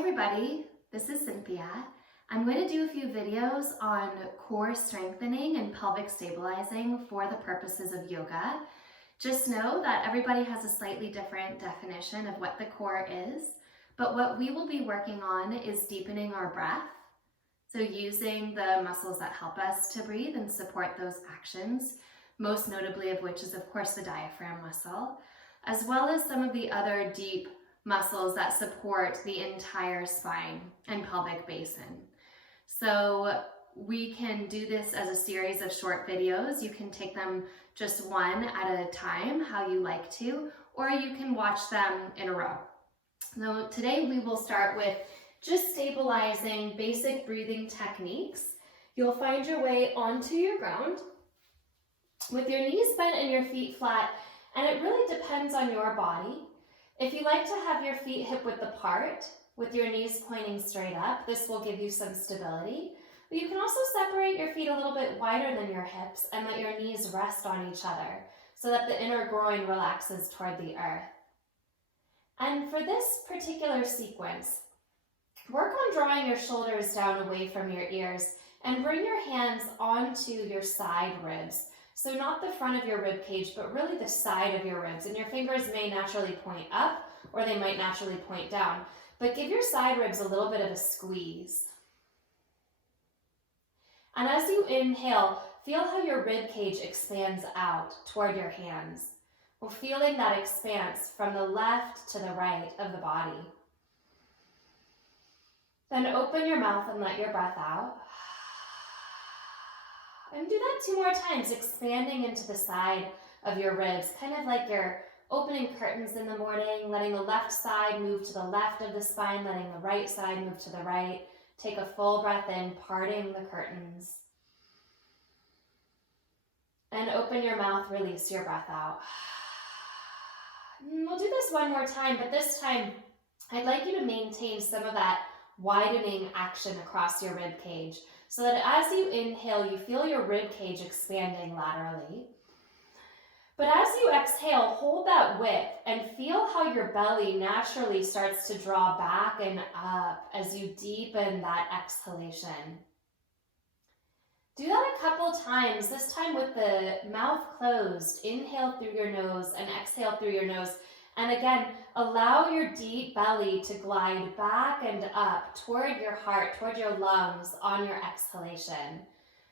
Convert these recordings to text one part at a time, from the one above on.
everybody, this is Cynthia. I'm going to do a few videos on core strengthening and pelvic stabilizing for the purposes of yoga. Just know that everybody has a slightly different definition of what the core is, but what we will be working on is deepening our breath. So using the muscles that help us to breathe and support those actions, most notably of which is of course the diaphragm muscle, as well as some of the other deep muscles that support the entire spine and pelvic basin. So we can do this as a series of short videos. You can take them just one at a time, how you like to, or you can watch them in a row. Now today we will start with just stabilizing basic breathing techniques. You'll find your way onto your ground with your knees bent and your feet flat, and it really depends on your body. If you like to have your feet hip-width apart with your knees pointing straight up, this will give you some stability. But you can also separate your feet a little bit wider than your hips and let your knees rest on each other so that the inner groin relaxes toward the earth. And for this particular sequence, work on drawing your shoulders down away from your ears and bring your hands onto your side ribs. So not the front of your rib cage, but really the side of your ribs. And your fingers may naturally point up or they might naturally point down. But give your side ribs a little bit of a squeeze. And as you inhale, feel how your rib cage expands out toward your hands. We're feeling that expanse from the left to the right of the body. Then open your mouth and let your breath out. And do that 2 more times, expanding into the side of your ribs, kind of like you're opening curtains in the morning, letting the left side move to the left of the spine, letting the right side move to the right. Take a full breath in, parting the curtains. And open your mouth, release your breath out. We'll do this 1 more time, but this time I'd like you to maintain some of that widening action across your rib cage, so that as you inhale, you feel your rib cage expanding laterally. But as you exhale, hold that width and feel how your belly naturally starts to draw back and up as you deepen that exhalation. Do that a couple times, this time with the mouth closed. Inhale through your nose and exhale through your nose. And again, allow your deep belly to glide back and up toward your heart, toward your lungs on your exhalation,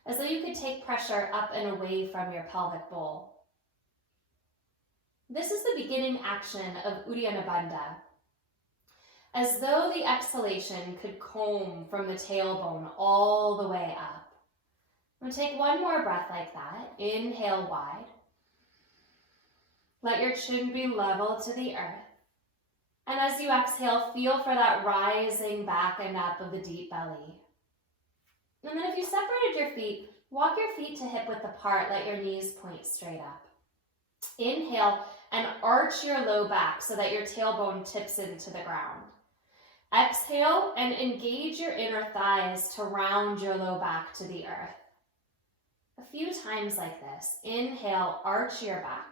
as though you could take pressure up and away from your pelvic bowl. This is the beginning action of Uddiyana Bandha, as though the exhalation could comb from the tailbone all the way up. We'll take 1 more breath like that. Inhale wide. Let your chin be level to the earth. And as you exhale, feel for that rising back and up of the deep belly. And then if you separated your feet, walk your feet to hip-width apart, let your knees point straight up. Inhale and arch your low back so that your tailbone tips into the ground. Exhale and engage your inner thighs to round your low back to the earth. A few times like this. Inhale, arch your back.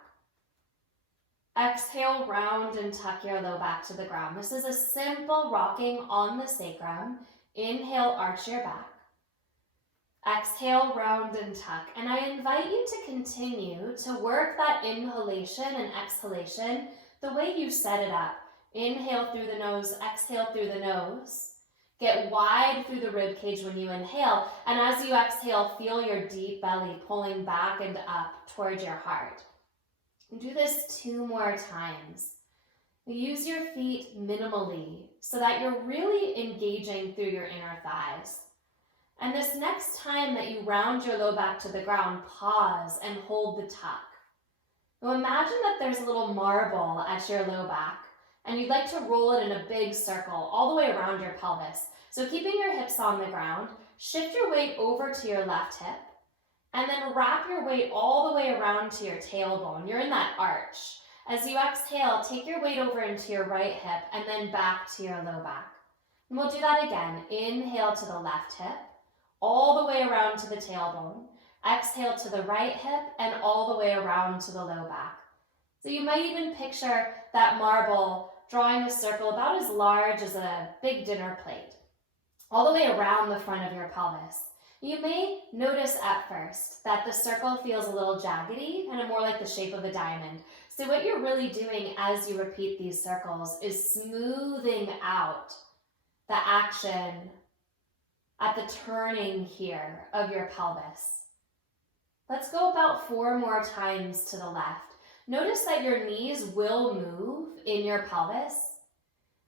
Exhale, round and tuck your low back to the ground. This is a simple rocking on the sacrum. Inhale, arch your back. Exhale, round and tuck. And I invite you to continue to work that inhalation and exhalation the way you set it up. Inhale through the nose, exhale through the nose. Get wide through the rib cage when you inhale. And as you exhale, feel your deep belly pulling back and up toward your heart. Do this 2 more times. Use your feet minimally so that you're really engaging through your inner thighs. And this next time that you round your low back to the ground, pause and hold the tuck. Now imagine that there's a little marble at your low back and you'd like to roll it in a big circle all the way around your pelvis. So keeping your hips on the ground, shift your weight over to your left hip. And then wrap your weight all the way around to your tailbone. You're in that arch. As you exhale, take your weight over into your right hip and then back to your low back. And we'll do that again. Inhale to the left hip, all the way around to the tailbone. Exhale to the right hip and all the way around to the low back. So you might even picture that marble drawing a circle about as large as a big dinner plate, all the way around the front of your pelvis. You may notice at first that the circle feels a little jaggedy, kind of more like the shape of a diamond. So what you're really doing as you repeat these circles is smoothing out the action at the turning here of your pelvis. Let's go about 4 more times to the left. Notice that your knees will move in your pelvis.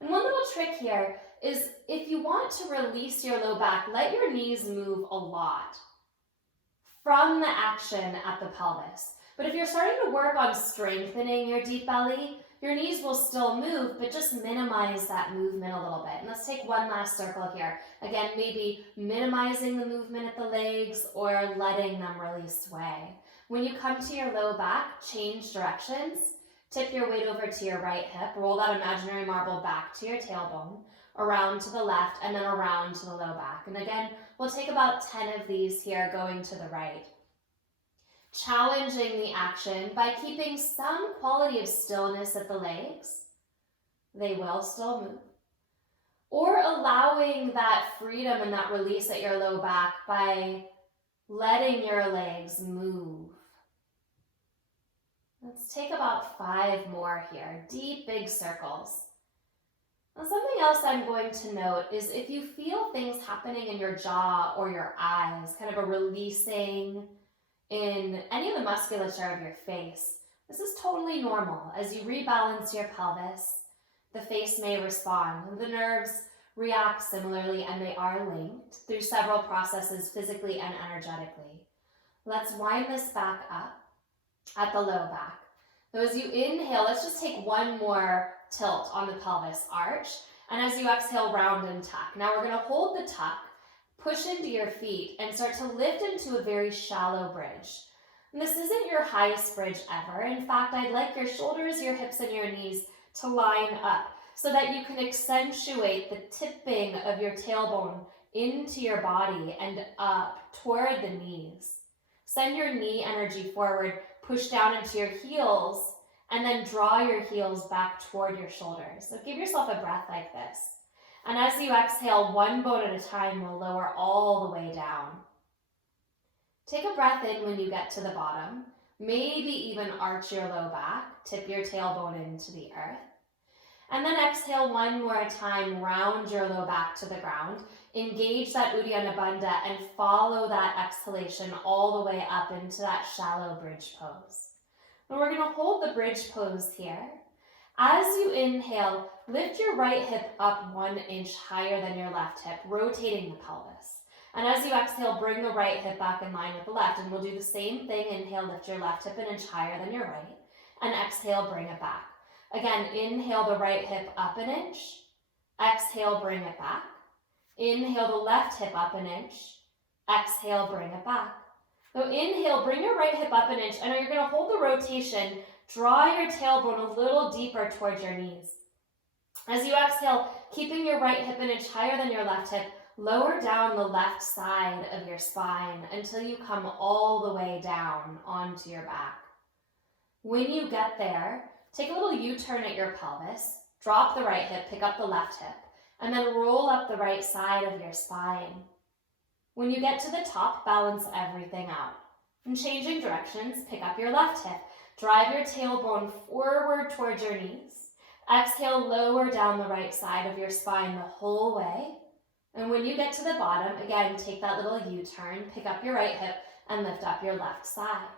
And one little trick here is if you want to release your low back, let your knees move a lot from the action at the pelvis. But if you're starting to work on strengthening your deep belly, your knees will still move, but just minimize that movement a little bit. And let's take one last circle here. Again, maybe minimizing the movement at the legs or letting them really sway. When you come to your low back, change directions. Tip your weight over to your right hip. Roll that imaginary marble back to your tailbone, around to the left, and then around to the low back. And again, we'll take about 10 of these here going to the right. Challenging the action by keeping some quality of stillness at the legs. They will still move. Or allowing that freedom and that release at your low back by letting your legs move. Let's take about 5 more here. Deep, big circles. Now, something else I'm going to note is if you feel things happening in your jaw or your eyes, kind of a releasing in any of the musculature of your face, this is totally normal. As you rebalance your pelvis, the face may respond. The nerves react similarly, and they are linked through several processes physically and energetically. Let's wind this back up at the low back. So as you inhale, let's just take one more tilt on the pelvis arch. And as you exhale, round and tuck. Now we're going to hold the tuck, push into your feet, and start to lift into a very shallow bridge. And this isn't your highest bridge ever. In fact, I'd like your shoulders, your hips, and your knees to line up so that you can accentuate the tipping of your tailbone into your body and up toward the knees. Send your knee energy forward, push down into your heels, and then draw your heels back toward your shoulders. So give yourself a breath like this. And as you exhale, one bone at a time will lower all the way down. Take a breath in when you get to the bottom. Maybe even arch your low back, tip your tailbone into the earth. And then exhale one more time, round your low back to the ground. Engage that Uddiyana Bandha and follow that exhalation all the way up into that shallow bridge pose. And we're going to hold the bridge pose here. As you inhale, lift your right hip up 1 inch higher than your left hip, rotating the pelvis. And as you exhale, bring the right hip back in line with the left. And we'll do the same thing. Inhale, lift your left hip 1 inch higher than your right. And exhale, bring it back. Again, inhale the right hip up 1 inch. Exhale, bring it back. Inhale the left hip up 1 inch. Exhale, bring it back. So inhale, bring your right hip up 1 inch. And you're going to hold the rotation. Draw your tailbone a little deeper towards your knees. As you exhale, keeping your right hip 1 inch higher than your left hip, lower down the left side of your spine until you come all the way down onto your back. When you get there, take a little U-turn at your pelvis, drop the right hip, pick up the left hip, and then roll up the right side of your spine. When you get to the top, balance everything out. And changing directions, pick up your left hip, drive your tailbone forward towards your knees. Exhale, lower down the right side of your spine the whole way. And when you get to the bottom, again, take that little U-turn, pick up your right hip, and lift up your left side.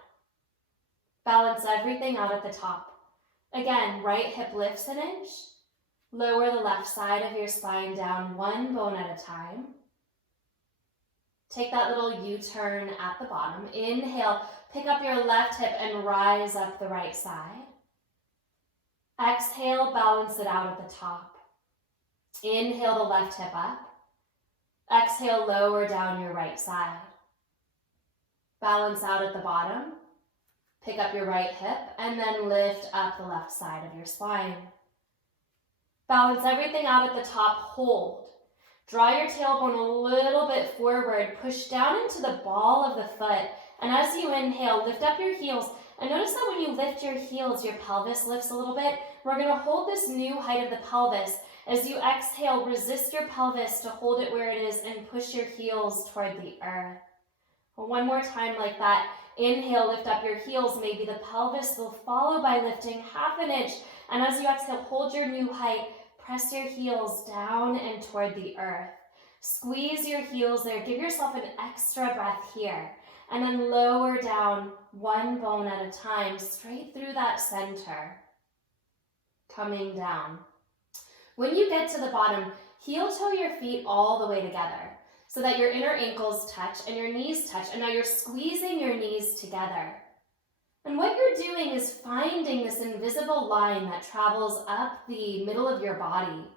Balance everything out at the top. Again, right hip lifts 1 inch. Lower the left side of your spine down 1 bone at a time. Take that little U-turn at the bottom. Inhale, pick up your left hip and rise up the right side. Exhale, balance it out at the top. Inhale the left hip up. Exhale, lower down your right side. Balance out at the bottom. Pick up your right hip and then lift up the left side of your spine. Balance everything out at the top, hold. Draw your tailbone a little bit forward, push down into the ball of the foot, and as you inhale, lift up your heels And notice that when you lift your heels, your pelvis lifts a little bit. We're going to hold this new height of the pelvis. As you exhale, resist your pelvis to hold it where it is and push your heels toward the earth. One more time like that. Inhale, lift up your heels. Maybe the pelvis will follow by lifting half an inch. And as you exhale, hold your new height. Press your heels down and toward the earth. Squeeze your heels there. Give yourself an extra breath here. And then lower down one bone at a time, straight through that center. Coming down. When you get to the bottom, heel toe your feet all the way together so that your inner ankles touch and your knees touch. And now you're squeezing your knees together. And what you're doing is finding this invisible line that travels up the middle of your body.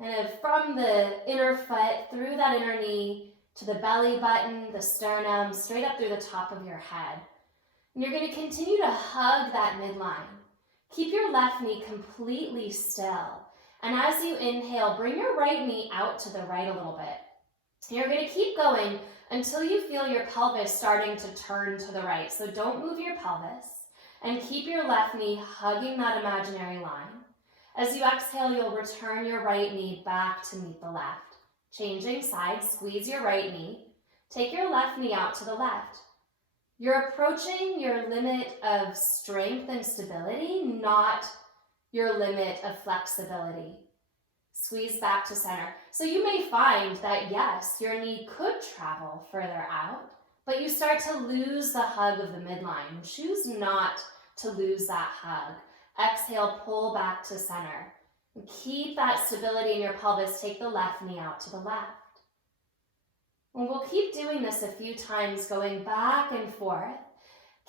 And from the inner foot, through that inner knee, to the belly button, the sternum, straight up through the top of your head. And you're going to continue to hug that midline. Keep your left knee completely still. And as you inhale, bring your right knee out to the right a little bit. You're going to keep going until you feel your pelvis starting to turn to the right. So don't move your pelvis and keep your left knee hugging that imaginary line. As you exhale, you'll return your right knee back to meet the left. Changing sides, squeeze your right knee. Take your left knee out to the left. You're approaching your limit of strength and stability, not your limit of flexibility. Squeeze back to center. So you may find that yes, your knee could travel further out, but you start to lose the hug of the midline. Choose not to lose that hug. Exhale, pull back to center. Keep that stability in your pelvis. Take the left knee out to the left. And we'll keep doing this a few times, going back and forth.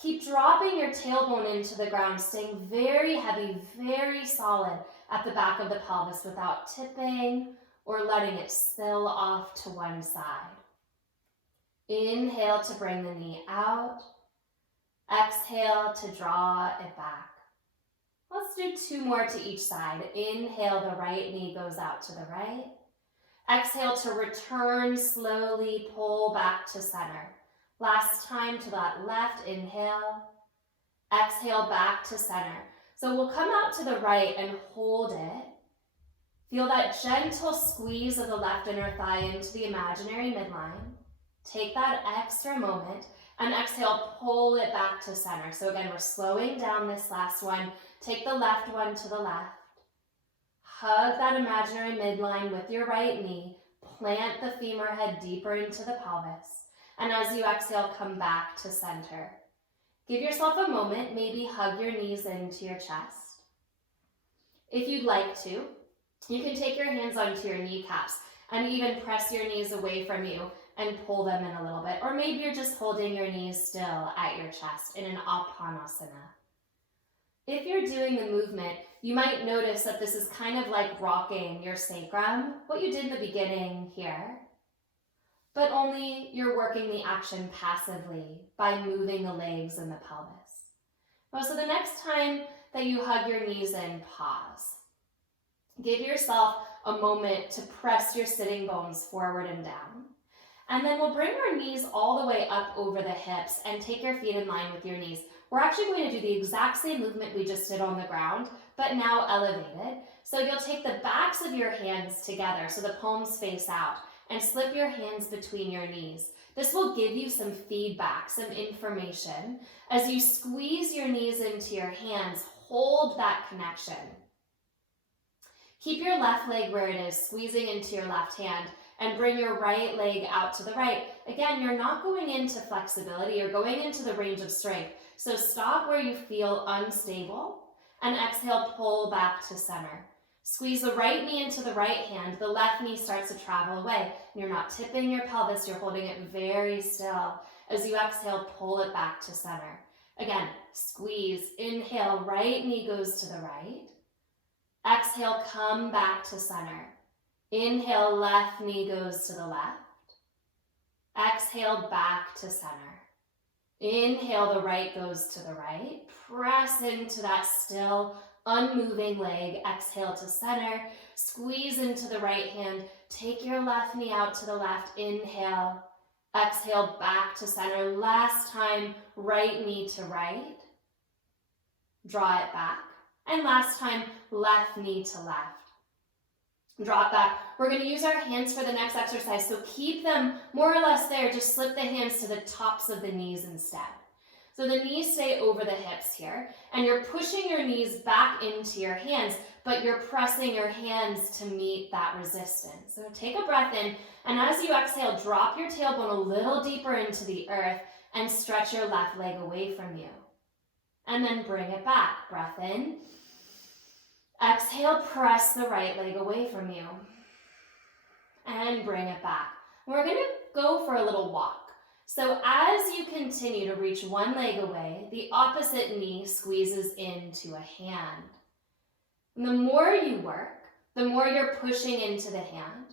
Keep dropping your tailbone into the ground, staying very heavy, very solid at the back of the pelvis without tipping or letting it spill off to one side. Inhale to bring the knee out. Exhale to draw it back. Let's do 2 more to each side. Inhale, the right knee goes out to the right. Exhale to return slowly, pull back to center. Last time to that left, inhale. Exhale, back to center. So we'll come out to the right and hold it. Feel that gentle squeeze of the left inner thigh into the imaginary midline. Take that extra moment and exhale, pull it back to center. So again, we're slowing down this last one. Take the left one to the left. Hug that imaginary midline with your right knee. Plant the femur head deeper into the pelvis. And as you exhale, come back to center. Give yourself a moment, maybe hug your knees into your chest. If you'd like to, you can take your hands onto your kneecaps and even press your knees away from you and pull them in a little bit. Or maybe you're just holding your knees still at your chest in an Apanasana. If you're doing the movement, you might notice that this is kind of like rocking your sacrum, what you did in the beginning here, but only you're working the action passively by moving the legs and the pelvis. Well, so the next time that you hug your knees in, pause. Give yourself a moment to press your sitting bones forward and down. And then we'll bring our knees all the way up over the hips and take your feet in line with your knees. We're actually going to do the exact same movement we just did on the ground, but now elevated. So you'll take the backs of your hands together so the palms face out and slip your hands between your knees. This will give you some feedback, some information. As you squeeze your knees into your hands, hold that connection. Keep your left leg where it is, squeezing into your left hand, and bring your right leg out to the right. Again, you're not going into flexibility, you're going into the range of strength. So stop where you feel unstable and exhale, pull back to center. Squeeze the right knee into the right hand, the left knee starts to travel away. You're not tipping your pelvis, you're holding it very still. As you exhale, pull it back to center. Again, squeeze, inhale, right knee goes to the right. Exhale, come back to center. Inhale, left knee goes to the left. Exhale, back to center. Inhale, the right goes to the right. Press into that still, unmoving leg. Exhale to center. Squeeze into the right hand. Take your left knee out to the left. Inhale. Exhale, back to center. Last time, right knee to right. Draw it back. And last time, left knee to left. Draw it back. We're going to use our hands for the next exercise, so keep them more or less there. Just slip the hands to the tops of the knees instead. So the knees stay over the hips here, and you're pushing your knees back into your hands, but you're pressing your hands to meet that resistance. So take a breath in, and as you exhale, drop your tailbone a little deeper into the earth and stretch your left leg away from you. And then bring it back. Breath in. Exhale, press the right leg away from you. And bring it back. We're going to go for a little walk. So as you continue to reach one leg away, the opposite knee squeezes into a hand. And the more you work, the more you're pushing into the hand.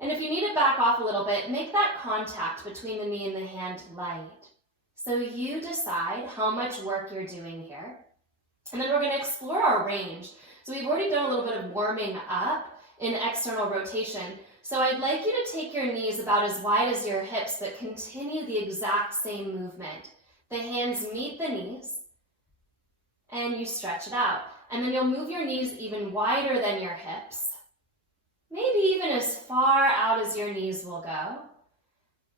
And if you need to back off a little bit, make that contact between the knee and the hand light. So you decide how much work you're doing here. And then we're going to explore our range. So we've already done a little bit of warming up in external rotation. So I'd like you to take your knees about as wide as your hips, but continue the exact same movement. The hands meet the knees, and you stretch it out. And then you'll move your knees even wider than your hips, maybe even as far out as your knees will go.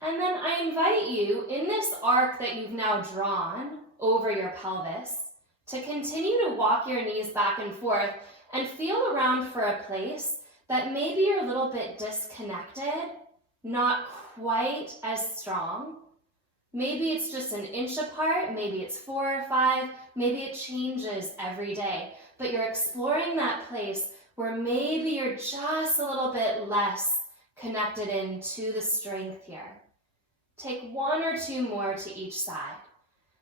And then I invite you, in this arc that you've now drawn over your pelvis, to continue to walk your knees back and forth and feel around for a place that maybe you're a little bit disconnected, not quite as strong. Maybe it's just an inch apart, maybe it's 4 or 5, maybe it changes every day, but you're exploring that place where maybe you're just a little bit less connected into the strength here. Take 1 or 2 more to each side.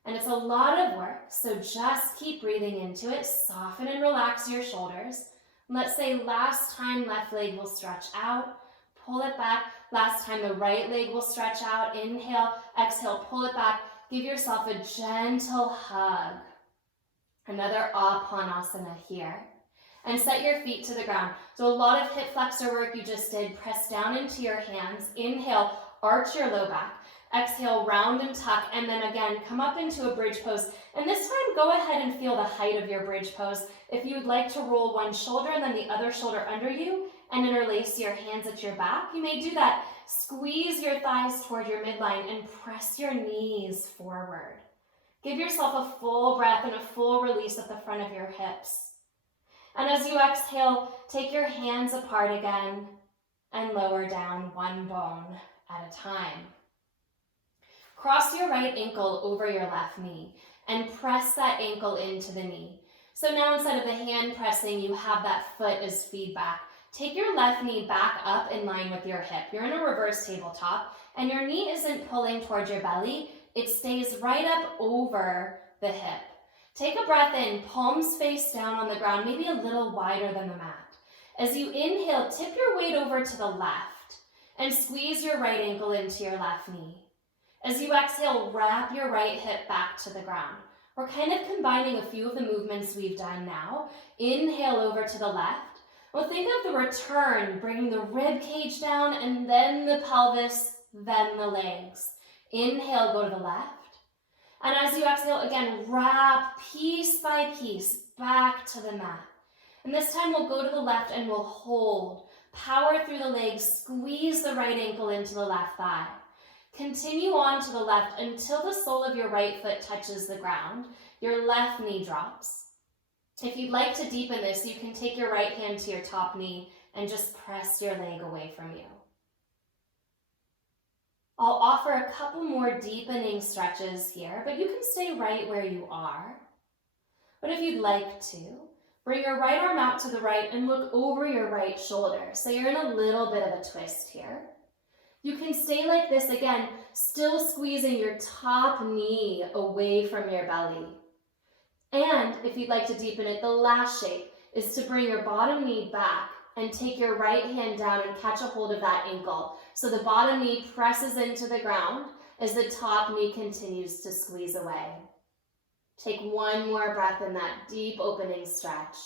And it's a lot of work, so just keep breathing into it. Soften and relax your shoulders. Let's say last time left leg will stretch out. Pull it back. Last time the right leg will stretch out. Inhale, exhale, pull it back. Give yourself a gentle hug. Another Apanasana here. And set your feet to the ground. So a lot of hip flexor work you just did. Press down into your hands. Inhale, arch your low back. Exhale, round and tuck, and then again, come up into a bridge pose. And this time, go ahead and feel the height of your bridge pose. If you would like to roll one shoulder and then the other shoulder under you and interlace your hands at your back, you may do that. Squeeze your thighs toward your midline and press your knees forward. Give yourself a full breath and a full release at the front of your hips. And as you exhale, take your hands apart again and lower down one bone at a time. Cross your right ankle over your left knee and press that ankle into the knee. So now instead of the hand pressing, you have that foot as feedback. Take your left knee back up in line with your hip. You're in a reverse tabletop and your knee isn't pulling towards your belly. It stays right up over the hip. Take a breath in, palms face down on the ground, maybe a little wider than the mat. As you inhale, tip your weight over to the left and squeeze your right ankle into your left knee. As you exhale, wrap your right hip back to the ground. We're kind of combining a few of the movements we've done now. Inhale over to the left. Well, think of the return, bringing the rib cage down and then the pelvis, then the legs. Inhale, go to the left. And as you exhale, again, wrap piece by piece back to the mat. And this time we'll go to the left and we'll hold. Power through the legs, squeeze the right ankle into the left thigh. Continue on to the left until the sole of your right foot touches the ground. Your left knee drops. If you'd like to deepen this, you can take your right hand to your top knee and just press your leg away from you. I'll offer a couple more deepening stretches here, but you can stay right where you are. But if you'd like to, bring your right arm out to the right and look over your right shoulder. So you're in a little bit of a twist here. You can stay like this again, still squeezing your top knee away from your belly. And if you'd like to deepen it, the last shape is to bring your bottom knee back and take your right hand down and catch a hold of that ankle. So the bottom knee presses into the ground as the top knee continues to squeeze away. Take one more breath in that deep opening stretch.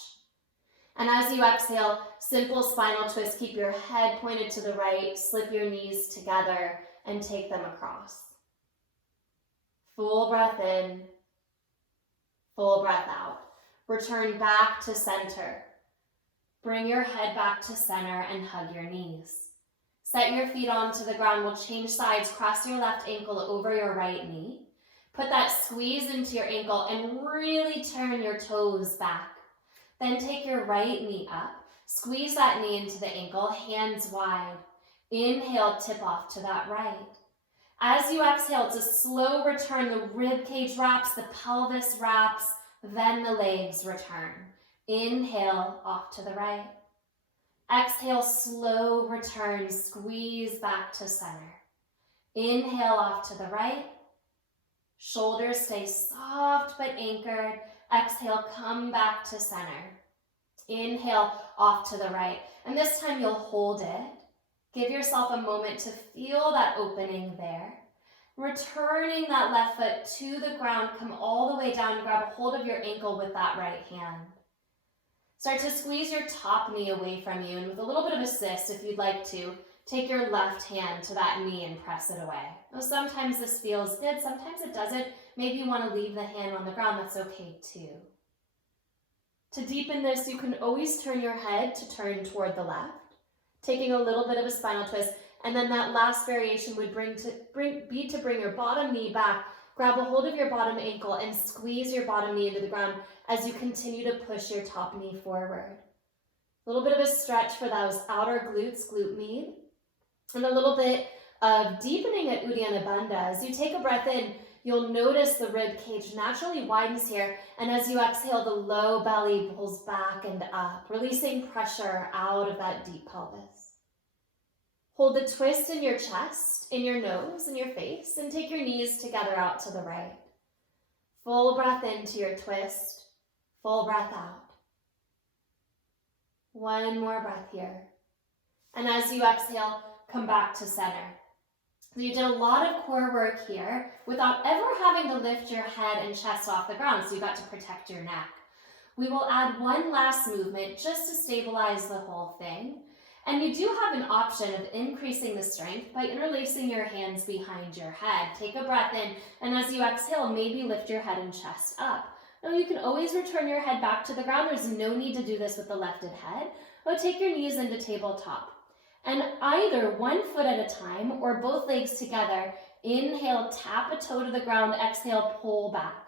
And as you exhale, simple spinal twist. Keep your head pointed to the right, slip your knees together, and take them across. Full breath in, full breath out. Return back to center. Bring your head back to center and hug your knees. Set your feet onto the ground. We'll change sides. Cross your left ankle over your right knee. Put that squeeze into your ankle and really turn your toes back. Then take your right knee up. Squeeze that knee into the ankle, hands wide. Inhale, tip off to that right. As you exhale, it's a slow return. The rib cage wraps, the pelvis wraps, then the legs return. Inhale, off to the right. Exhale, slow return, squeeze back to center. Inhale, off to the right. Shoulders stay soft but anchored. Exhale, come back to center. Inhale, off to the right. And this time you'll hold it. Give yourself a moment to feel that opening there. Returning that left foot to the ground, come all the way down, grab a hold of your ankle with that right hand. Start to squeeze your top knee away from you, and with a little bit of assist, if you'd like to, take your left hand to that knee and press it away. Now, sometimes this feels good, sometimes it doesn't. Maybe you want to leave the hand on the ground, that's okay too. To deepen this, you can always turn your head to turn toward the left, taking a little bit of a spinal twist, and then that last variation would be to bring your bottom knee back, grab a hold of your bottom ankle and squeeze your bottom knee into the ground as you continue to push your top knee forward. A little bit of a stretch for those outer glutes, glute med, and a little bit of deepening at Uddiyana Bandha. As you take a breath in, you'll notice the rib cage naturally widens here, and as you exhale, the low belly pulls back and up, releasing pressure out of that deep pelvis. Hold the twist in your chest, in your nose, in your face, and take your knees together out to the right. Full breath into your twist, full breath out. One more breath here. And as you exhale, come back to center. You did a lot of core work here without ever having to lift your head and chest off the ground, so you got to protect your neck. We will add one last movement just to stabilize the whole thing. And you do have an option of increasing the strength by interlacing your hands behind your head. Take a breath in, and as you exhale, maybe lift your head and chest up. Now you can always return your head back to the ground. There's no need to do this with the lifted head. Or take your knees into tabletop. And either one foot at a time or both legs together, inhale, tap a toe to the ground, exhale, pull back.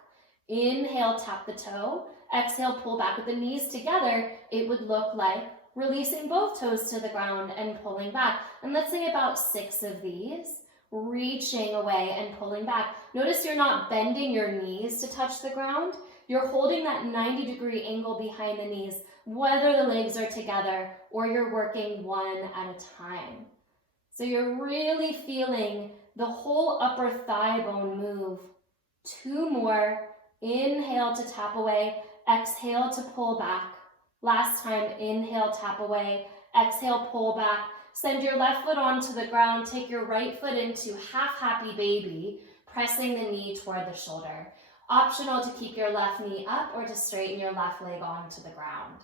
Inhale, tap the toe, exhale, pull back. With the knees together, it would look like releasing both toes to the ground and pulling back. And let's say about 6 of these, reaching away and pulling back. Notice you're not bending your knees to touch the ground. You're holding that 90-degree angle behind the knees, whether the legs are together or you're working one at a time. So you're really feeling the whole upper thigh bone move. 2 more. Inhale to tap away. Exhale to pull back. Last time, inhale, tap away. Exhale, pull back. Send your left foot onto the ground. Take your right foot into half happy baby, pressing the knee toward the shoulder. Optional to keep your left knee up or to straighten your left leg onto the ground.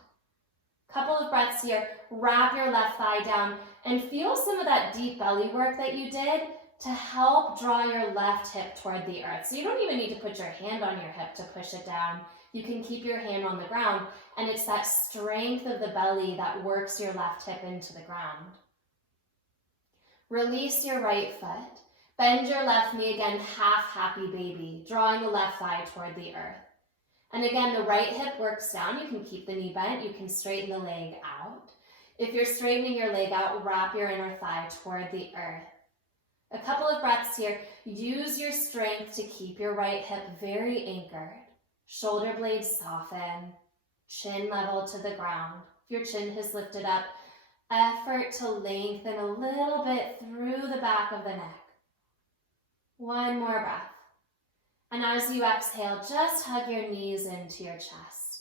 Couple of breaths here. Wrap your left thigh down and feel some of that deep belly work that you did to help draw your left hip toward the earth. So you don't even need to put your hand on your hip to push it down. You can keep your hand on the ground, and it's that strength of the belly that works your left hip into the ground. Release your right foot. Bend your left knee again, half happy baby, drawing the left thigh toward the earth. And again, the right hip works down. You can keep the knee bent. You can straighten the leg out. If you're straightening your leg out, wrap your inner thigh toward the earth. A couple of breaths here. Use your strength to keep your right hip very anchored. Shoulder blades soften. Chin level to the ground. If your chin has lifted up, effort to lengthen a little bit through the back of the neck. One more breath. And as you exhale, just hug your knees into your chest.